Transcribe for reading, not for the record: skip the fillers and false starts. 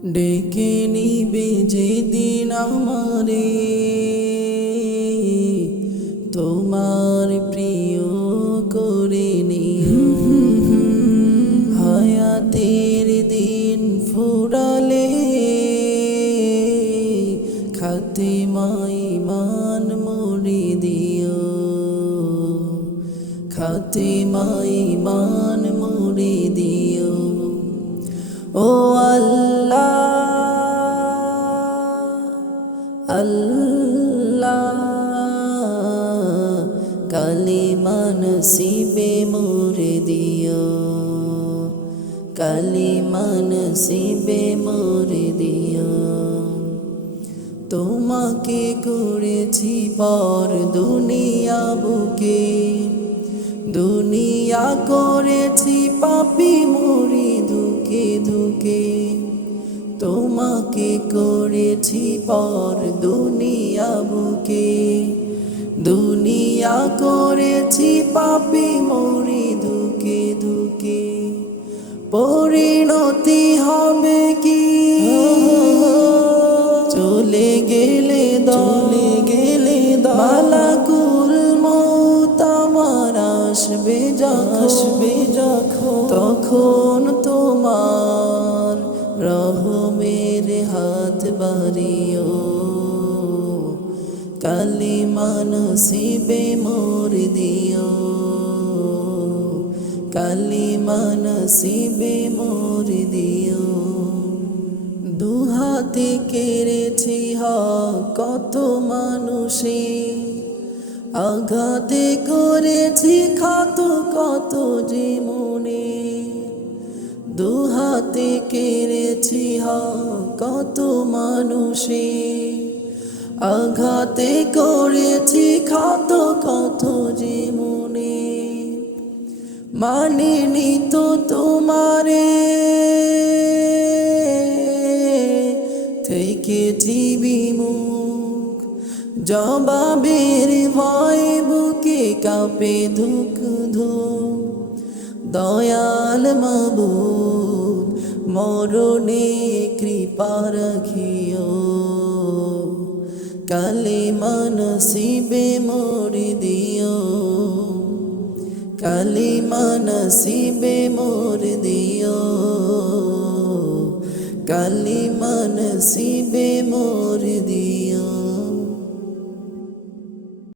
ডেকে নিবে যেদিন আমারে তোমার প্রিয় করে নিও। হায়াতের দিন ফুরালে খাতিমাই মান মুড়ি দিও, খাতিমাই মান মুড়ি দিও। ও আল্লাহ আল্লাহ, কালিমা নসিবে মোরে দিও, কালিমা নসিবে মোরে দিও। তোমাকে করেছি পর দুনিয়া বুকে, দুনিয়া করেছি পাপী মরি ধুকে ধুকে। তোমাকে করেছি পর দুনিয়া বুকে, দুনিয়া করেছি পাপী মরি ধুকে ধুকে। পরিণতি হবে কি চলে গেলে মালাকুল মউত আমার আসবে যখন, তখন তোমার রহমের হাত বাড়িও। কালিমা নসিবে মোর দিও, কালিমা নসিবে মোর দিও। দুহাতে কেড়েছি কত মানুষে, আঘাতে করেছি ক্ষত কত যে মনে। দুহাতে কেড়েছি কত মানুষে, আঘাতে করেছি ক্ষত কত যে মনে। মানিনি তো তোমারে থেকেছি বিমুখ, জবাবের ভয় বুকে কাঁপে ধুক ধুক। দয়াল মাবুদ মরণে কৃপা রাখিও, কালিমা নসিবে মোর দিও, কালিমা নসিবে মোর দিও, কালিমা নসিবে মোর দিও।